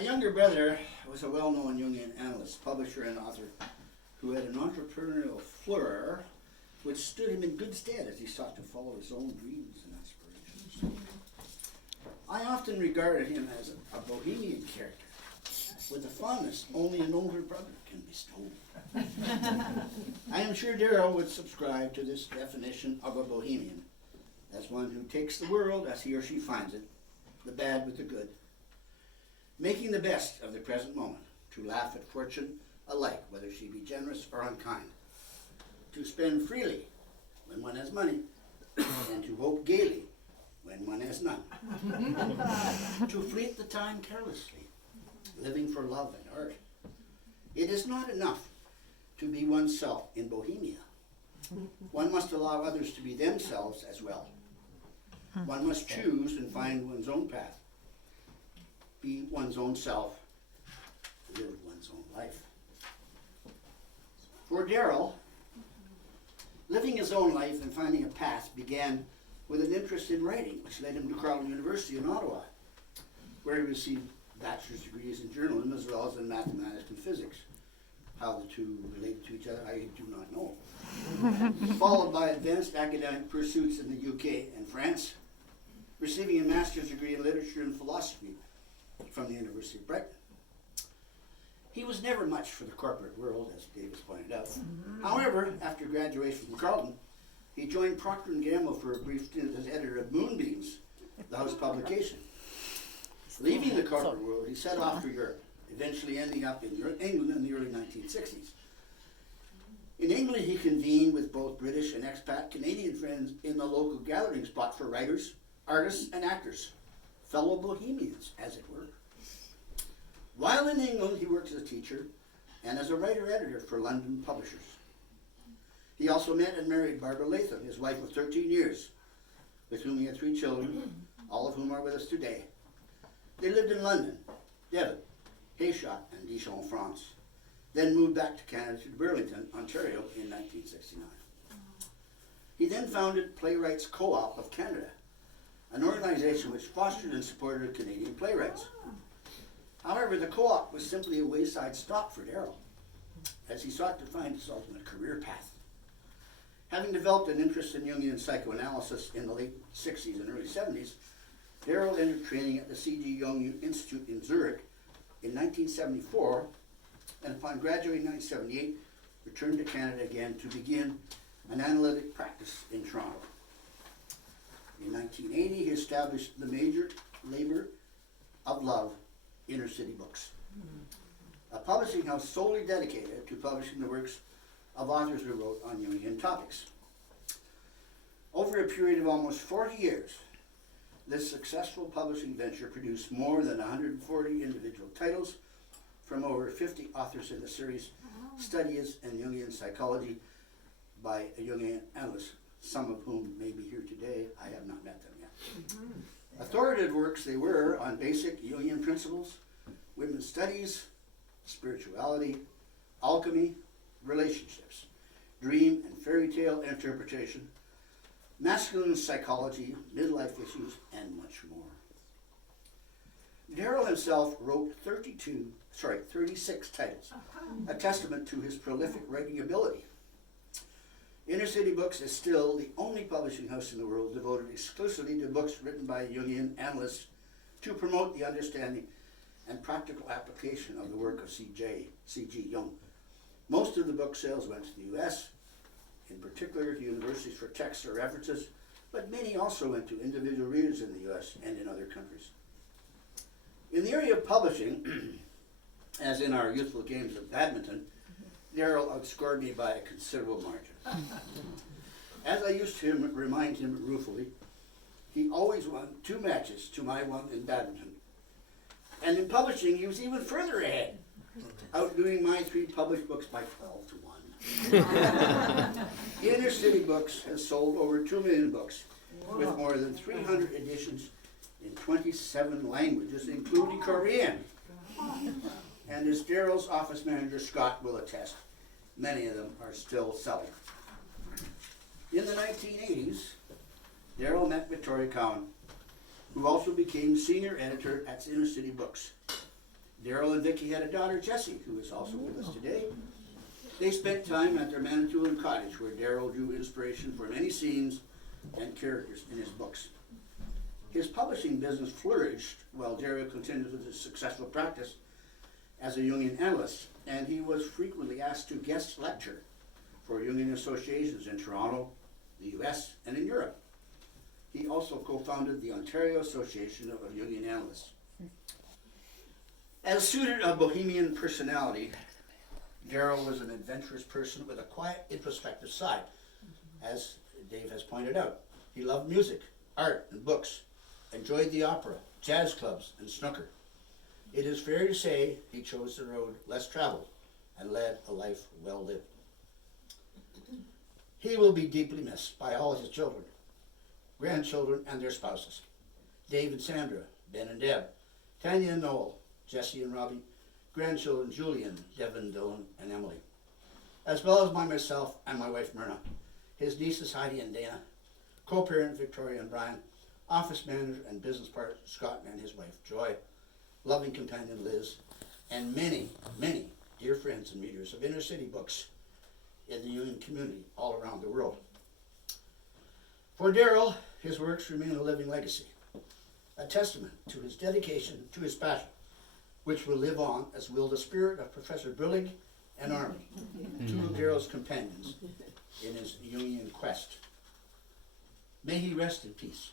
My younger brother was a well-known Jungian analyst, publisher, and author who had an entrepreneurial flair which stood him in good stead as he sought to follow his own dreams and aspirations. I often regarded him as a bohemian character, with a fondness only an older brother can bestow. I am sure Daryl would subscribe to this definition of a bohemian as one who takes the world as he or she finds it, the bad with the good, making the best of the present moment, to laugh at fortune alike, whether she be generous or unkind, to spend freely when one has money, and to hope gaily when one has none, to fleet the time carelessly, living for love and art. It is not enough to be oneself in Bohemia. One must allow others to be themselves as well. One must choose and find one's own path, be one's own self, live one's own life. For Daryl, living his own life and finding a path began with an interest in writing, which led him to Carleton University in Ottawa, where he received bachelor's degrees in journalism as well as in mathematics and physics. How the two relate to each other, I do not know. Followed by advanced academic pursuits in the UK and France, receiving a master's degree in literature and philosophy from the University of Brighton. He was never much for the corporate world, as Davis pointed out. However, after graduation from Carleton, he joined Procter & Gamble for a brief stint as editor of Moonbeams, the house publication. Leaving the corporate world, he set off for Europe, eventually ending up in England in the early 1960s. In England, he convened with both British and expat Canadian friends in the local gathering spot for writers, artists, and actors, fellow bohemians, as it were. While in England, he worked as a teacher and as a writer-editor for London publishers. He also met and married Barbara Latham, his wife of 13 years, with whom he had 3 children, all of whom are with us today. They lived in London, Devon, Hayshot, and Dijon, France, then moved back to Canada to Burlington, Ontario in 1969. He then founded Playwrights Co-op of Canada, an organization which fostered and supported Canadian playwrights. However, the co-op was simply a wayside stop for Daryl, as he sought to find his ultimate career path. Having developed an interest in Jungian psychoanalysis in the late 60s and early 70s, Daryl entered training at the C.G. Jung Institute in Zurich in 1974, and upon graduating in 1978, returned to Canada again to begin an analytic practice in Toronto. In 1980, he established the major labor of love, Inner City Books, a publishing house solely dedicated to publishing the works of authors who wrote on Jungian topics. Over a period of almost 40 years, this successful publishing venture produced more than 140 individual titles from over 50 authors in the series Studies in Jungian Psychology by a Jungian analyst, some of whom may be here today. I have not met them yet. Authoritative works they were on basic Jungian principles, women's studies, spirituality, alchemy, relationships, dream and fairy tale interpretation, masculine psychology, midlife issues, and much more. Daryl himself wrote 36 titles, a testament to his prolific writing ability. Inner City Books is still the only publishing house in the world devoted exclusively to books written by Jungian analysts to promote the understanding and practical application of the work of C.G. Jung. Most of the book sales went to the U.S., in particular to universities for texts or references, but many also went to individual readers in the U.S. and in other countries. In the area of publishing, as in our youthful games of badminton, Daryl outscored me by a considerable margin. As I used to remind him ruefully, he always won 2 matches to my 1 in badminton. And in publishing, he was even further ahead, outdoing my 3 published books by 12 to 1. Inner City Books has sold over 2 million books, with more than 300 editions in 27 languages, including Korean. And as Daryl's office manager, Scott, will attest, many of them are still selling. In the 1980s, Daryl met Victoria Cowan, who also became senior editor at Inner City Books. Daryl and Vicki had a daughter, Jessy, who is also with us today. They spent time at their Manitoulin cottage, where Daryl drew inspiration for many scenes and characters in his books. His publishing business flourished while Daryl continued with his successful practice as a Jungian analyst, and he was frequently asked to guest lecture for Jungian associations in Toronto, the US, and in Europe. He also co-founded the Ontario Association of Jungian Analysts. As suited a bohemian personality, Daryl was an adventurous person with a quiet, introspective side. As Dave has pointed out, he loved music, art, and books, enjoyed the opera, jazz clubs, and snooker. It is fair to say he chose the road less traveled and led a life well lived. He will be deeply missed by all his children, grandchildren, and their spouses. Dave and Sandra, Ben and Deb, Tanya and Noel, Jessy and Robbie, grandchildren Julian, Devin, Dylan, and Emily, as well as myself and my wife Myrna, his nieces Heidi and Dana, co-parent Victoria and Brian, office manager and business partner Scott and his wife Joy, loving companion Liz, and many, many dear friends and readers of inner city books in the Jungian community all around the world. For Daryl, his works remain a living legacy, a testament to his dedication to his passion, which will live on, as will the spirit of Professor Brillig and Army, two of Daryl's companions in his Jungian quest. May he rest in peace.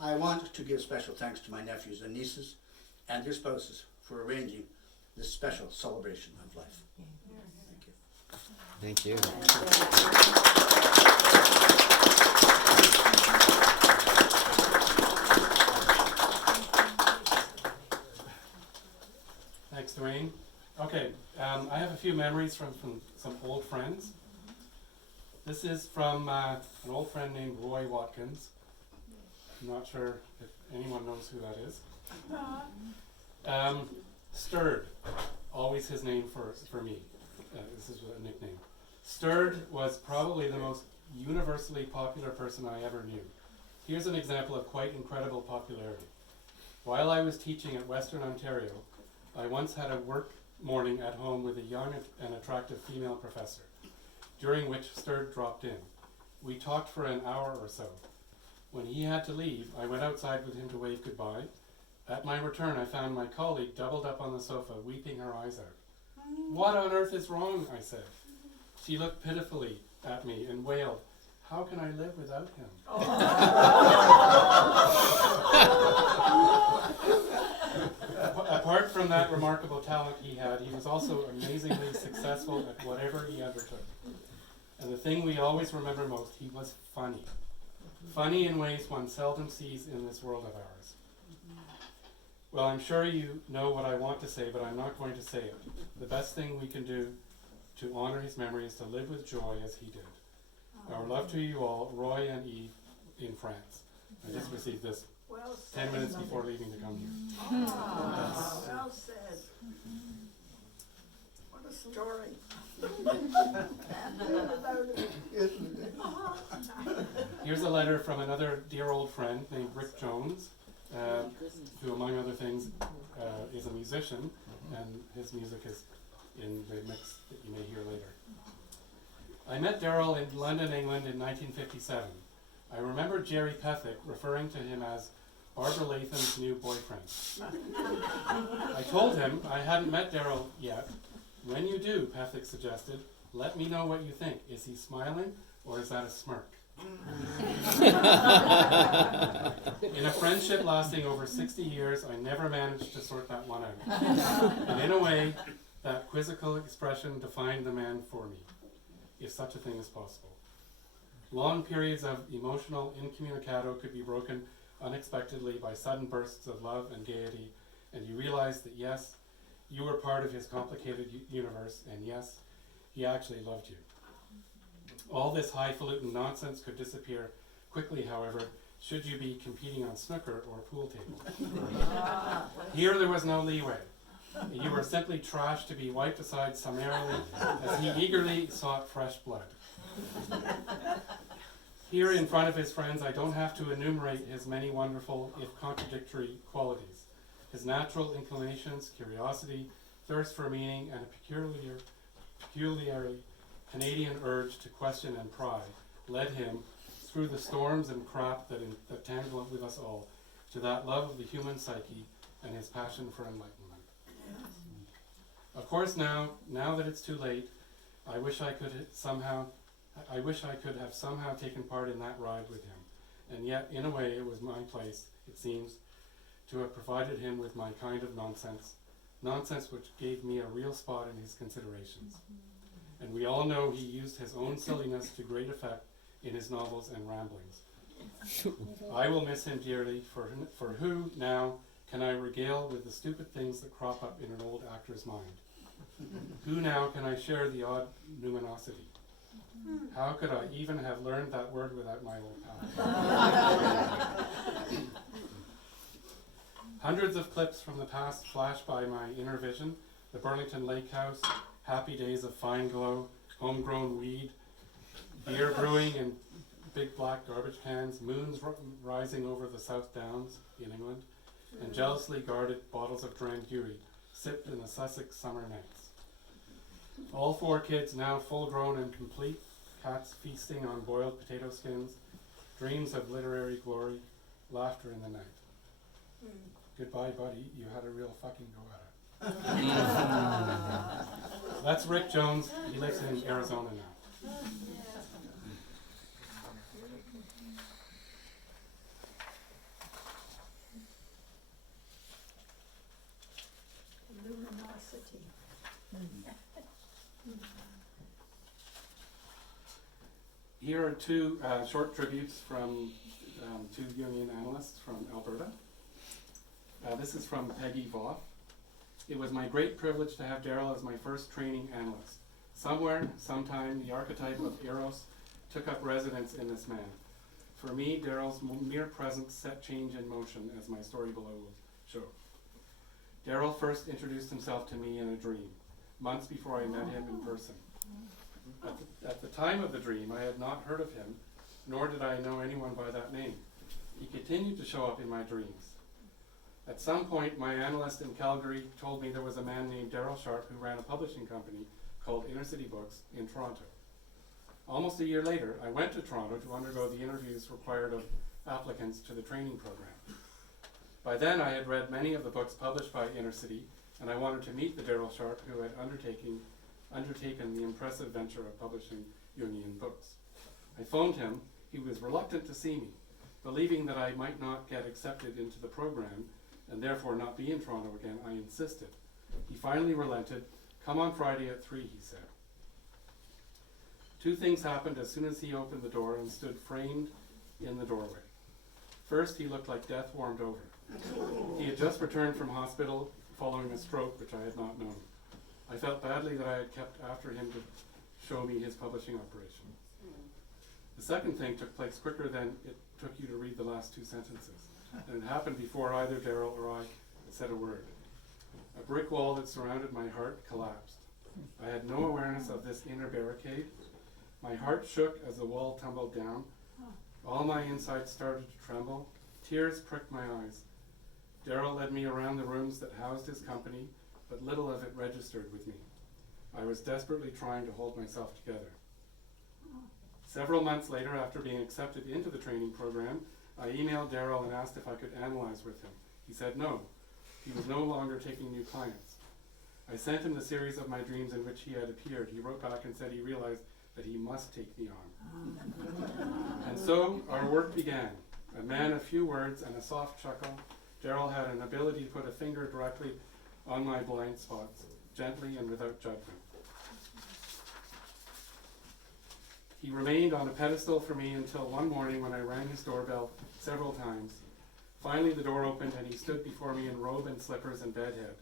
I want to give special thanks to my nephews and nieces and their spouses for arranging this special celebration of life. Thank you. Thank you. Thanks, Dwayne. Okay, I have a few memories from some old friends. This is from an old friend named Roy Watkins. I'm not sure if anyone knows who that is. Stirred, always his name for me. This is a nickname. Stirred was probably the most universally popular person I ever knew. Here's an example of quite incredible popularity. While I was teaching at Western Ontario, I once had a work morning at home with a young and attractive female professor, during which Stirred dropped in. We talked for an hour or so. When he had to leave, I went outside with him to wave goodbye. At my return, I found my colleague doubled up on the sofa, weeping her eyes out. "What on earth is wrong?" I said. She looked pitifully at me and wailed, "How can I live without him?" Apart from that remarkable talent he had, he was also amazingly successful at whatever he undertook. And the thing we always remember most, he was funny. Funny in ways one seldom sees in this world of ours. Well, I'm sure you know what I want to say, but I'm not going to say it. The best thing we can do to honor his memory is to live with joy as he did. Our love to you all, Roy and Eve in France. I just received this 10 minutes before leaving to come here. Well said. What a story. Here's a letter from another dear old friend named Rick Jones, who among other things is a musician, and his music is in the mix that you may hear later. I met Daryl in London, England in 1957. I remember Jerry Pethick referring to him as Barbara Latham's new boyfriend. I told him I hadn't met Daryl yet. When you do, Pethick suggested, let me know what you think. Is he smiling or is that a smirk? In a friendship lasting over 60 years, I never managed to sort that one out. And in a way, that quizzical expression defined the man for me, if such a thing is possible. Long periods of emotional incommunicado could be broken unexpectedly by sudden bursts of love and gaiety, and you realized that yes, you were part of his complicated universe, and yes, he actually loved you. All this highfalutin nonsense could disappear quickly, however, should you be competing on snooker or pool table. Here there was no leeway. You were simply trash to be wiped aside summarily as he eagerly sought fresh blood. Here in front of his friends, I don't have to enumerate his many wonderful, if contradictory, qualities. His natural inclinations, curiosity, thirst for meaning, and a peculiarly Canadian urge to question and pry led him, through the storms and crap that tangle with us all, to that love of the human psyche and his passion for enlightenment. Of course, now that it's too late, I wish I could have somehow taken part in that ride with him. And yet, in a way, it was my place, it seems, to have provided him with my kind of nonsense which gave me a real spot in his considerations. And we all know he used his own silliness to great effect in his novels and ramblings. I will miss him dearly, for who, now, can I regale with the stupid things that crop up in an old actor's mind? Who now can I share the odd numinosity? How could I even have learned that word without my old pal? Hundreds of clips from the past flash by my inner vision: the Burlington Lake House, happy days of fine glow, homegrown weed, beer brewing in big black garbage cans, moons rising over the South Downs in England, and jealously guarded bottles of Dranguery sipped in the Sussex summer nights. All 4 kids now full grown and complete, cats feasting on boiled potato skins, dreams of literary glory, laughter in the night. Goodbye, buddy, you had a real fucking go at it. That's Rick Jones. He lives in Arizona now. Luminosity. Here are 2 short tributes from 2 union analysts from Alberta. This is from Peggy Voth. It was my great privilege to have Daryl as my first training analyst. Somewhere, sometime, the archetype of Eros took up residence in this man. For me, Daryl's mere presence set change in motion, as my story below will show. Daryl first introduced himself to me in a dream, months before I met him in person. At the time of the dream, I had not heard of him, nor did I know anyone by that name. He continued to show up in my dreams. At some point, my analyst in Calgary told me there was a man named Daryl Sharp who ran a publishing company called Inner City Books in Toronto. Almost a year later, I went to Toronto to undergo the interviews required of applicants to the training program. By then, I had read many of the books published by Inner City, and I wanted to meet the Daryl Sharp who had undertaken the impressive venture of publishing Jungian books. I phoned him. He was reluctant to see me, believing that I might not get accepted into the program and therefore not be in Toronto again. I insisted. He finally relented. Come on Friday at 3, he said. 2 things happened as soon as he opened the door and stood framed in the doorway. First, he looked like death warmed over. He had just returned from hospital following a stroke, which I had not known. I felt badly that I had kept after him to show me his publishing operation. The second thing took place quicker than it took you to read the last 2 sentences, and it happened before either Daryl or I said a word. A brick wall that surrounded my heart collapsed. I had no awareness of this inner barricade. My heart shook as the wall tumbled down. All my insides started to tremble. Tears pricked my eyes. Daryl led me around the rooms that housed his company, but little of it registered with me. I was desperately trying to hold myself together. Several months later, after being accepted into the training program, I emailed Daryl and asked if I could analyze with him. He said no. He was no longer taking new clients. I sent him the series of my dreams in which he had appeared. He wrote back and said he realized that he must take me on. And so our work began. A man of few words and a soft chuckle, Daryl had an ability to put a finger directly on my blind spots, gently and without judgment. He remained on a pedestal for me until one morning when I rang his doorbell several times. Finally, the door opened and he stood before me in robe and slippers and bedhead.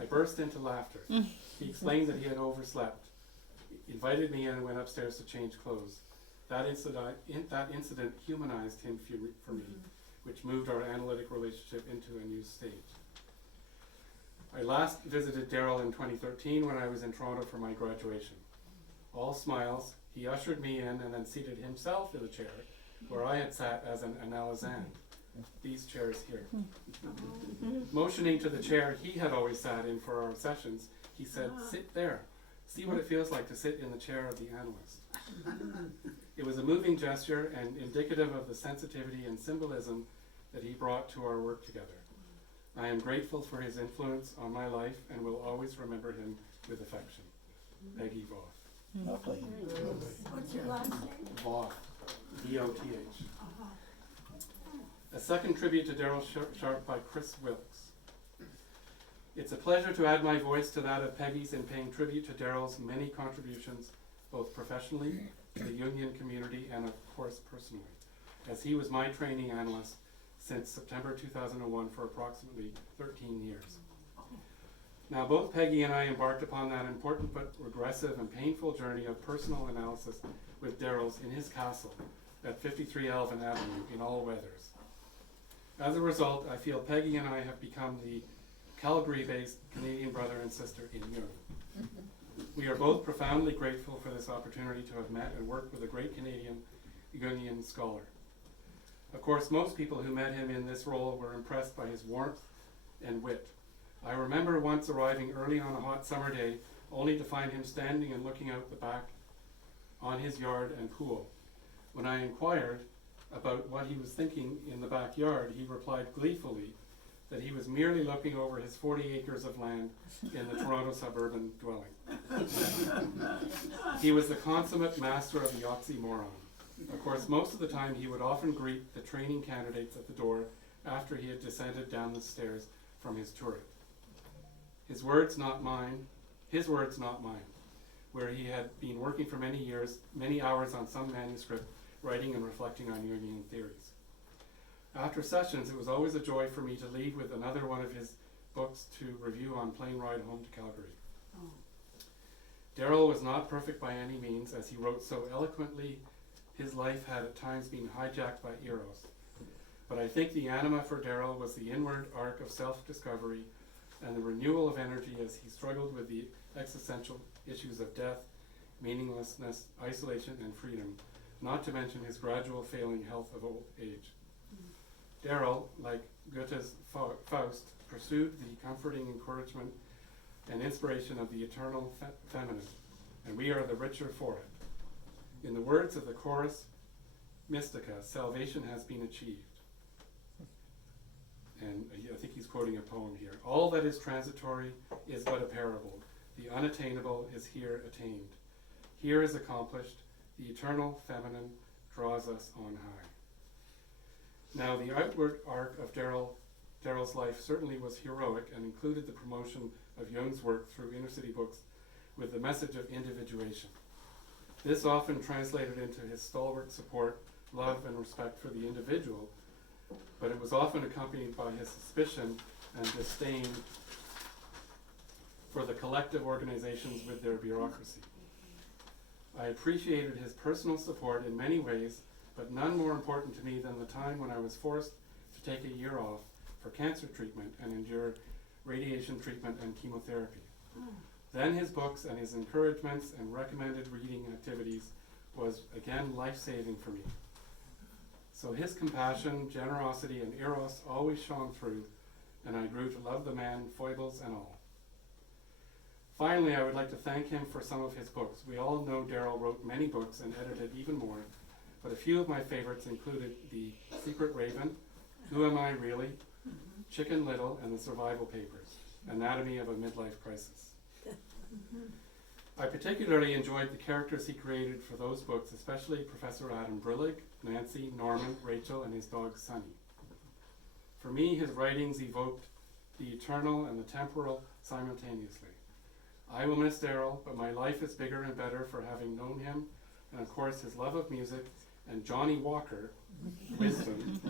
I burst into laughter. He explained that he had overslept, invited me in and went upstairs to change clothes. That incident humanized him for me, which moved our analytic relationship into a new stage. I last visited Daryl in 2013 when I was in Toronto for my graduation. All smiles, he ushered me in and then seated himself in a chair where I had sat as an analysand. these chairs here. Motioning to the chair he had always sat in for our sessions, he said, "Sit there. See what it feels like to sit in the chair of the analyst." It was a moving gesture and indicative of the sensitivity and symbolism that he brought to our work together. I am grateful for his influence on my life and will always remember him with affection. Peggy Voth. Lovely. What's your last name? Voth. V-O-T-H. A second tribute to Daryl Sharp by Chris Wilkes. It's a pleasure to add my voice to that of Peggy's in paying tribute to Daryl's many contributions, both professionally, to the union community, and of course personally, as he was my training analyst since September 2001 for approximately 13 years. Now, both Peggy and I embarked upon that important but regressive and painful journey of personal analysis with Daryl's in his castle at 53 Alvin Avenue in all weathers. As a result, I feel Peggy and I have become the Calgary-based Canadian brother and sister in Jung. We are both profoundly grateful for this opportunity to have met and worked with a great Canadian Jungian scholar. Of course, most people who met him in this role were impressed by his warmth and wit. I remember once arriving early on a hot summer day, only to find him standing and looking out the back on his yard and pool. When I inquired about what he was thinking in the backyard, he replied gleefully that he was merely looking over his 40 acres of land in the Toronto suburban dwelling. He was the consummate master of the oxymoron. Of course, most of the time he would often greet the training candidates at the door after he had descended down the stairs from his turret. His words, not mine, where he had been working for many years, many hours on some manuscript, writing and reflecting on Jungian theories. After sessions, it was always a joy for me to leave with another one of his books to review on plane ride home to Calgary. Daryl was not perfect by any means, as he wrote so eloquently. His life had at times been hijacked by eros. But I think the anima for Daryl was the inward arc of self-discovery and the renewal of energy as he struggled with the existential issues of death, meaninglessness, isolation, and freedom, not to mention his gradual failing health of old age. Daryl, like Goethe's Faust, pursued the comforting encouragement and inspiration of the eternal feminine, and we are the richer for it. In the words of the chorus Mystica, salvation has been achieved. And I think he's quoting a poem here. All that is transitory is but a parable. The unattainable is here attained. Here is accomplished. The eternal feminine draws us on high. Now, the outward arc of Daryl's life certainly was heroic and included the promotion of Jung's work through inner city books with the message of individuation. This often translated into his stalwart support, love, and respect for the individual, but it was often accompanied by his suspicion and disdain for the collective organizations with their bureaucracy. I appreciated his personal support in many ways, but none more important to me than the time when I was forced to take a year off for cancer treatment and endure radiation treatment and chemotherapy. Then his books and his encouragements and recommended reading activities was again life-saving for me. So his compassion, generosity, and eros always shone through, and I grew to love the man, foibles and all. Finally, I would like to thank him for some of his books. We all know Daryl wrote many books and edited even more, but a few of my favorites included The Secret Raven, Who Am I Really?, Chicken Little, and The Survival Papers, Anatomy of a Midlife Crisis. I particularly enjoyed the characters he created for those books, especially Professor Adam Brillig, Nancy, Norman, Rachel, and his dog Sunny. For me, his writings evoked the eternal and the temporal simultaneously. I will miss Daryl, but my life is bigger and better for having known him, and of course his love of music and Johnny Walker wisdom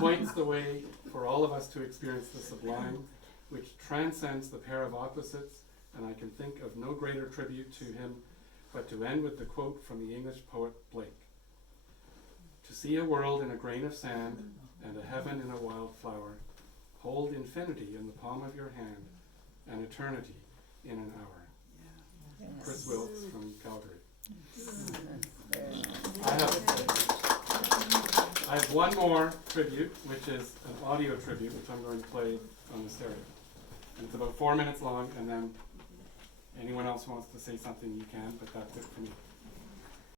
points the way for all of us to experience the sublime, which transcends the pair of opposites, and I can think of no greater tribute to him but to end with the quote from the English poet Blake. To see a world in a grain of sand and a heaven in a wildflower, hold infinity in the palm of your hand and eternity in an hour. Yes. Chris Wilkes from Calgary. That's very nice. I have I have one more tribute, which is an audio tribute, which I'm going to play on the stereo. And it's about 4 minutes long, and then anyone else who wants to say something, you can, but that's it for me.